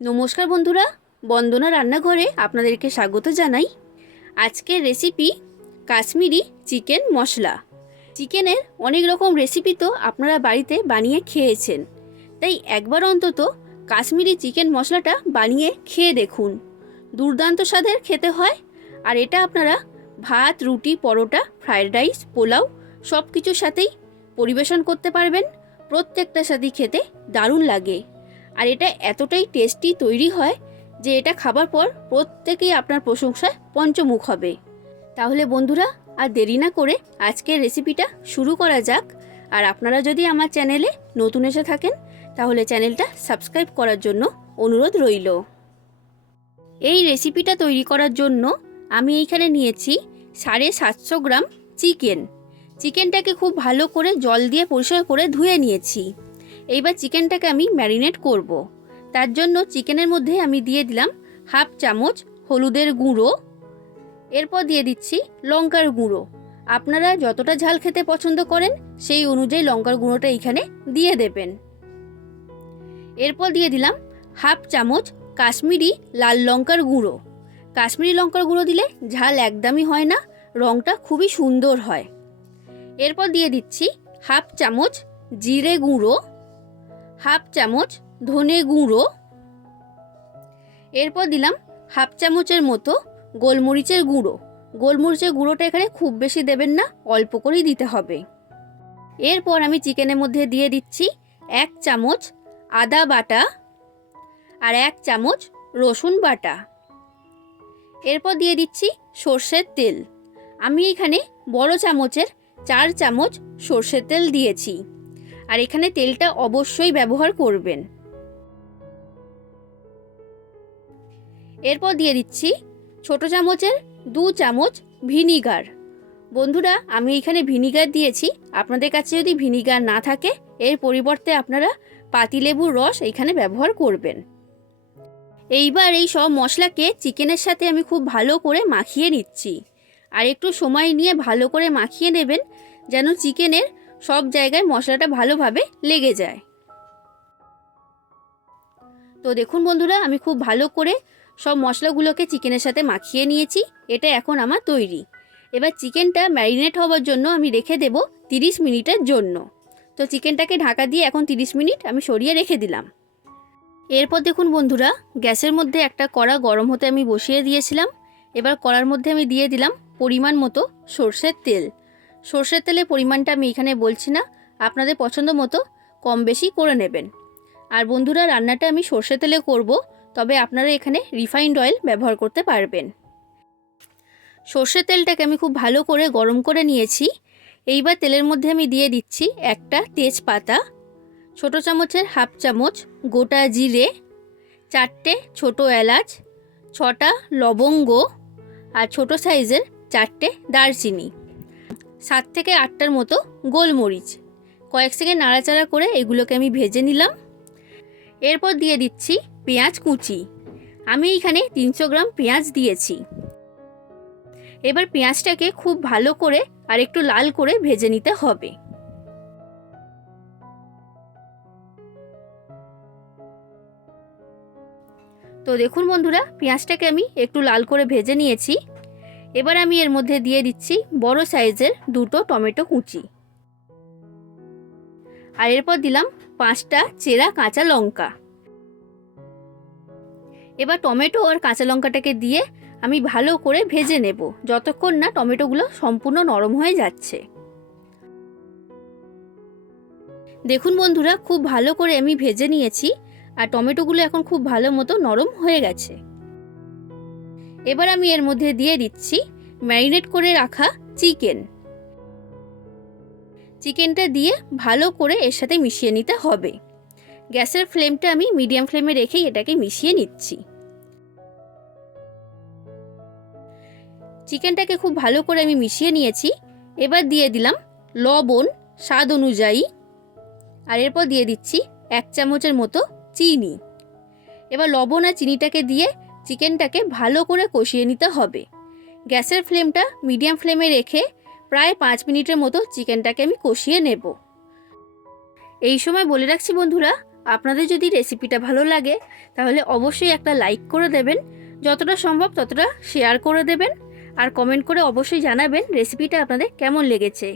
নমস্কার বন্ধুরা, বন্দনা রান্নাঘরে আপনাদেরকে স্বাগত জানাই। আজকের রেসিপি কাশ্মীরি চিকেন মশলা। চিকেনের অনেক রকম রেসিপি তো আপনারা বাড়িতে বানিয়ে খেয়েছেন, তাই একবার অন্তত কাশ্মীরি চিকেন মশলাটা বানিয়ে খেয়ে দেখুন। দুর্দান্ত স্বাদের খেতে হয়। আর এটা আপনারা ভাত, রুটি, পরোটা, ফ্রায়েড রাইস, পোলাও সব কিছুর সাথেই পরিবেশন করতে পারবেন। প্রত্যেকটার সাথেই খেতে দারুণ লাগে। আর এটা এতটাই টেস্টি তৈরি হয় যে এটা খাবার পর প্রত্যেকেই আপনার প্রশংসায় পঞ্চমুখ হবে। তাহলে বন্ধুরা, আর দেরি না করে আজকের রেসিপিটা শুরু করা যাক। আর আপনারা যদি আমার চ্যানেলে নতুন এসে থাকেন তাহলে চ্যানেলটা সাবস্ক্রাইব করার জন্য অনুরোধ রইল। এই রেসিপিটা তৈরি করার জন্য আমি এইখানে নিয়েছি 750 গ্রাম চিকেন। চিকেনটাকে খুব ভালো করে জল দিয়ে পরিষ্কার করে ধুয়ে নিয়েছি। এইবার চিকেনটাকে আমি ম্যারিনেট করব। তার জন্য চিকেনের মধ্যে আমি দিয়ে দিলাম হাফ চামচ হলুদের গুঁড়ো, এরপর দিয়ে দিচ্ছি লঙ্কার গুঁড়ো। আপনারা যতটা ঝাল খেতে পছন্দ করেন সেই অনুযায়ী লঙ্কার গুঁড়োটা এইখানে দিয়ে দেবেন। এরপর দিয়ে দিলাম হাফ চামচ কাশ্মীরি লাল লঙ্কার গুঁড়ো। কাশ্মীরি লঙ্কার গুঁড়ো দিলে ঝাল একদমই হয় না, রঙটা খুবই সুন্দর হয়। এরপর দিয়ে দিচ্ছি হাফ চামচ জিরে গুঁড়ো, হাফ চামচ ধনে গুঁড়ো, এরপর দিলাম হাফ চামচের মতো গোলমরিচের গুঁড়ো। গোলমরিচের গুঁড়োটা এখানে খুব বেশি দেবেন না, অল্প করেই দিতে হবে। এরপর আমি চিকেনের মধ্যে দিয়ে দিচ্ছি 1 চামচ আদা বাটা আর 1 চামচ রসুন বাটা। এরপর দিয়ে দিচ্ছি সর্ষের তেল। আমি এখানে বড় চামচের 4 চামচ সর্ষের তেল দিয়েছি। আর এখানে তেলটা অবশ্যই ব্যবহার করবেন। এরপর দিয়ে দিচ্ছি ছোট চামচের 2 চামচ ভিনিগার। বন্ধুরা, আমি এখানে ভিনিগার দিয়েছি। আপনাদের কাছে যদি ভিনিগার না থাকে এর পরিবর্তে আপনারা পাতিলেবুর রস এখানে ব্যবহার করবেন। এইবার এই সব মশলাকে চিকেনের সাথে আমি খুব ভালো করে মাখিয়ে নিচ্ছি। আর একটু সময় নিয়ে ভালো করে মাখিয়ে নেবেন যেন চিকেনের সব জায়গায় মশলাটা ভালোভাবে লেগে যায়। তো দেখুন বন্ধুরা, আমি খুব ভালো করে সব মশলাগুলোকে চিকেনের সাথে মাখিয়ে নিয়েছি। এটা এখন আমার তৈরি। এবার চিকেনটা ম্যারিনেট হওয়ার জন্য আমি রেখে দেব 30 মিনিটের জন্য। তো চিকেনটাকে ঢাকা দিয়ে এখন 30 মিনিট আমি সরিয়ে রেখে দিলাম। এরপর দেখুন বন্ধুরা, গ্যাসের মধ্যে একটা কড়া গরম হতে আমি বসিয়ে দিয়েছিলাম। এবার কড়ার মধ্যে আমি দিয়ে দিলাম পরিমাণ মতো সর্ষের তেল। সর্ষের তেলের পরিমাণটা আমি এখানে বলছি না, আপনাদের পছন্দ মতো কম বেশি করে নেবেন। আর বন্ধুরা, রান্নাটা আমি সর্ষের তেলে করব, তবে আপনারা এখানে রিফাইন্ড অয়েল ব্যবহার করতে পারবেন। সর্ষের তেলটাকে আমি খুব ভালো করে গরম করে নিয়েছি। এইবার তেলের মধ্যে আমি দিয়ে দিচ্ছি একটা তেজপাতা, ছোট চামচের হাফ চামচ গোটা জিরে, 4টে ছোট এলাচ, 6টা লবঙ্গ আর ছোট সাইজের 4টে দারচিনি, 7 থেকে 8টার মতো গোলমরিচ। কয়েক সেকেন্ড নাড়াচাড়া করে এগুলোকে আমি ভেজে নিলাম। এরপর দিয়ে দিচ্ছি পেঁয়াজ কুচি। আমি এখানে 300 গ্রাম পেঁয়াজ দিয়েছি। এবার পেঁয়াজটাকে খুব ভালো করে আর একটু লাল করে ভেজে নিতে হবে। তো দেখুন বন্ধুরা, পেঁয়াজটাকে আমি একটু লাল করে ভেজে নিয়েছি। এবার আমি এর মধ্যে দিয়ে দিচ্ছি বড় সাইজের 2টো টমেটো কুচি। আর এরপর দিলাম 5টা চেরা কাঁচা লঙ্কা। এবার টমেটো আর কাঁচা লঙ্কাটাকে দিয়ে আমি ভালো করে ভেজে নেব যতক্ষণ না টমেটোগুলো সম্পূর্ণ নরম হয়ে যাচ্ছে। দেখুন বন্ধুরা, খুব ভালো করে আমি ভেজে নিয়েছি আর টমেটোগুলো এখন খুব ভালো মতো নরম হয়ে গেছে। এবার আমি এর মধ্যে দিয়ে দিচ্ছি ম্যারিনেট করে রাখা চিকেন। চিকেনটা দিয়ে ভালো করে এর সাথে মিশিয়ে নিতে হবে। গ্যাসের ফ্লেমটা আমি মিডিয়াম ফ্লেমে রেখেই এটাকে মিশিয়ে নিচ্ছি। চিকেনটাকে খুব ভালো করে আমি মিশিয়ে নিয়েছি। এবার দিয়ে দিলাম লবণ স্বাদ অনুযায়ী। আর এরপর দিয়ে দিচ্ছি 1 চামচের মতো চিনি। এবার লবণ আর চিনিটাকে দিয়ে চিকেনটাকে ভালো করে কষিয়ে নিতে হবে। গ্যাসের ফ্লেমটা মিডিয়াম ফ্লেমে রেখে প্রায় 5 মিনিটের মতো চিকেনটাকে আমি কষিয়ে নেব। এই সময় বলে রাখছি বন্ধুরা, আপনাদের যদি রেসিপিটা ভালো লাগে তাহলে অবশ্যই একটা লাইক করে দেবেন, যতটা সম্ভব ততটা শেয়ার করে দেবেন, আর কমেন্ট করে অবশ্যই জানাবেন রেসিপিটা আপনাদের কেমন লেগেছে।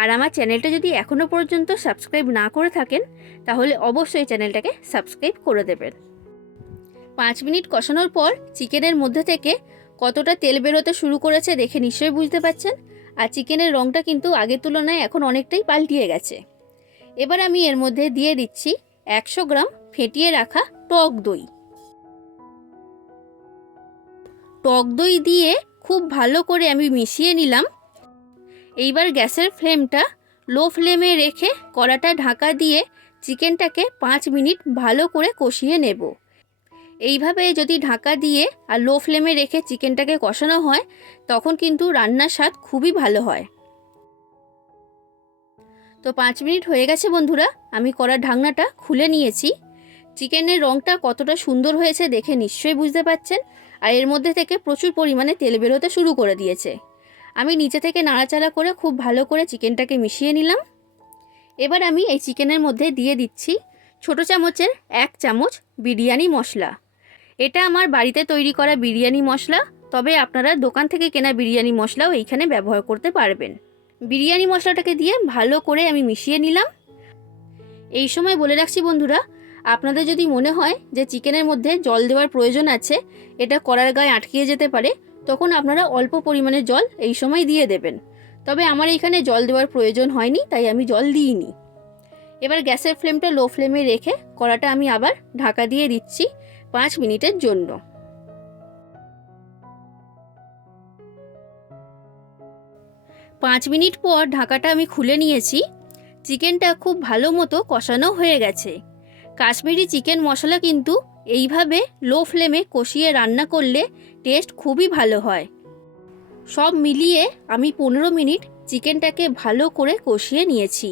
আর আমার চ্যানেলটা যদি এখনও পর্যন্ত সাবস্ক্রাইব না করে থাকেন তাহলে অবশ্যই চ্যানেলটাকে সাবস্ক্রাইব করে দেবেন। 5 মিনিট কষানোর পর চিকেনের মধ্যে থেকে কতটা তেল বেরোতে শুরু করেছে দেখে নিশ্চয়ই বুঝতে পারছেন। আর চিকেনের রঙটা কিন্তু আগের তুলনায় এখন অনেকটাই পাল্টিয়ে গেছে। এবার আমি এর মধ্যে দিয়ে দিচ্ছি 100 গ্রাম ফেটিয়ে রাখা টক দই। টক দই দিয়ে খুব ভালো করে আমি মিশিয়ে নিলাম। এইবার গ্যাসের ফ্লেমটা লো ফ্লেমে রেখে কড়াটা ঢাকা দিয়ে চিকেনটাকে 5 মিনিট ভালো করে কষিয়ে নেব। এইভাবে যদি ঢাকা দিয়ে আর লো ফ্লেমে রেখে চিকেনটাকে কষানো হয় তখন কিন্তু রান্নার স্বাদ খুবই ভালো হয়। তো 5 মিনিট হয়ে গেছে বন্ধুরা, আমি কড়ার ঢাকনাটা খুলে নিয়েছি। চিকেনের রঙটা কতটা সুন্দর হয়েছে দেখে নিশ্চয়ই বুঝতে পারছেন। আর এর মধ্যে থেকে প্রচুর পরিমাণে তেল বেরোতে শুরু করে দিয়েছে। আমি নিচে থেকে নাড়াচাড়া করে খুব ভালো করে চিকেনটাকে মিশিয়ে নিলাম। এবার আমি এই চিকেনের মধ্যে দিয়ে দিচ্ছি ছোটো চামচের 1 চামচ বিরিয়ানি মশলা। এটা আমার বাড়িতে তৈরি করা বিরিয়ানি মশলা, তবে আপনারা দোকান থেকে কেনা বিরিয়ানি মশলাও এইখানে ব্যবহার করতে পারবেন। বিরিয়ানি মশলাটাকে দিয়ে ভালো করে আমি মিশিয়ে নিলাম। এই সময় বলে রাখছি বন্ধুরা, আপনাদের যদি মনে হয় যে চিকেনের মধ্যে জল দেওয়ার প্রয়োজন আছে, এটা কড়ার গায়ে আটকিয়ে যেতে পারে, তখন আপনারা অল্প পরিমাণে জল এই সময় দিয়ে দেবেন। তবে আমার এইখানে জল দেওয়ার প্রয়োজন হয়নি, তাই আমি জল দিইনি। এবার গ্যাসের ফ্লেমটা লো ফ্লেমে রেখে কড়াটা আমি আবার ঢাকা দিয়ে দিচ্ছি 5 মিনিটের জন্য। 5 মিনিট পর ঢাকাটা আমি খুলে নিয়েছি। চিকেনটা খুব ভালো মতো কষানো হয়ে গেছে। কাশ্মীরি চিকেন মশলা কিন্তু এইভাবে লো ফ্লেমে কষিয়ে রান্না করলে টেস্ট খুবই ভালো হয়। সব মিলিয়ে আমি 15 মিনিট চিকেনটাকে ভালো করে কষিয়ে নিয়েছি।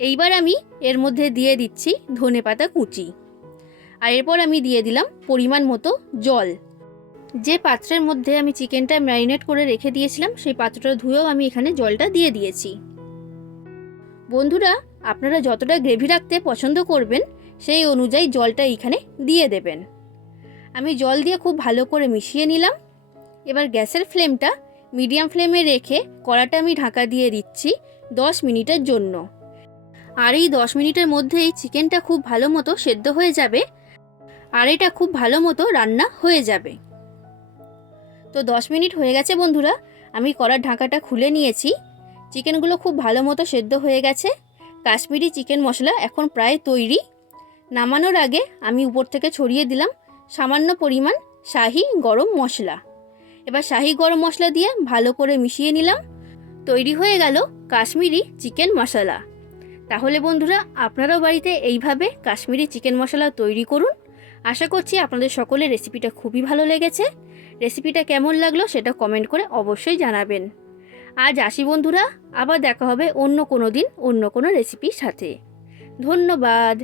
এইবার আমি এর মধ্যে দিয়ে দিচ্ছি ধনেপাতা কুচি। আর এরপর আমি দিয়ে দিলাম পরিমাণ মতো জল। যে পাত্রের মধ্যে আমি চিকেনটা ম্যারিনেট করে রেখে দিয়েছিলাম সেই পাত্রটা ধুয়েও আমি এখানে জলটা দিয়ে দিয়েছি। বন্ধুরা, আপনারা যতটা গ্রেভি রাখতে পছন্দ করবেন সেই অনুযায়ী জলটা এইখানে দিয়ে দেবেন। আমি জল দিয়ে খুব ভালো করে মিশিয়ে নিলাম। এবার গ্যাসের ফ্লেমটা মিডিয়াম ফ্লেমে রেখে কড়াটা আমি ঢাকা দিয়ে দিচ্ছি 10 মিনিটের জন্য। আর এই 10 মিনিটের মধ্যেই চিকেনটা খুব ভালো মতো সেদ্ধ হয়ে যাবে আর এটা খুব ভালো মতো রান্না হয়ে যাবে। তো 10 মিনিট হয়ে গেছে বন্ধুরা, আমি কড়ার ঢাকাটা খুলে নিয়েছি। চিকেনগুলো খুব ভালো মতো সেদ্ধ হয়ে গেছে। কাশ্মীরি চিকেন মশলা এখন প্রায় তৈরি। নামানোর আগে আমি উপর থেকে ছড়িয়ে দিলাম সামান্য পরিমাণ শাহি গরম মশলা। এবার শাহি গরম মশলা দিয়ে ভালো করে মিশিয়ে নিলাম। তৈরি হয়ে গেল কাশ্মীরি চিকেন মশলা। তাহলে বন্ধুরা, আপনারাও বাড়িতে এইভাবে কাশ্মীরি চিকেন মশলা তৈরি করুন। আশা করছি আপনাদের সকলের রেসিপিটা খুবই ভালো লেগেছে। রেসিপিটা কেমন লাগলো সেটা কমেন্ট করে অবশ্যই জানাবেন। আজ আসি বন্ধুরা, আবার দেখা হবে অন্য কোনো দিন অন্য কোনো রেসিপির সাথে। ধন্যবাদ।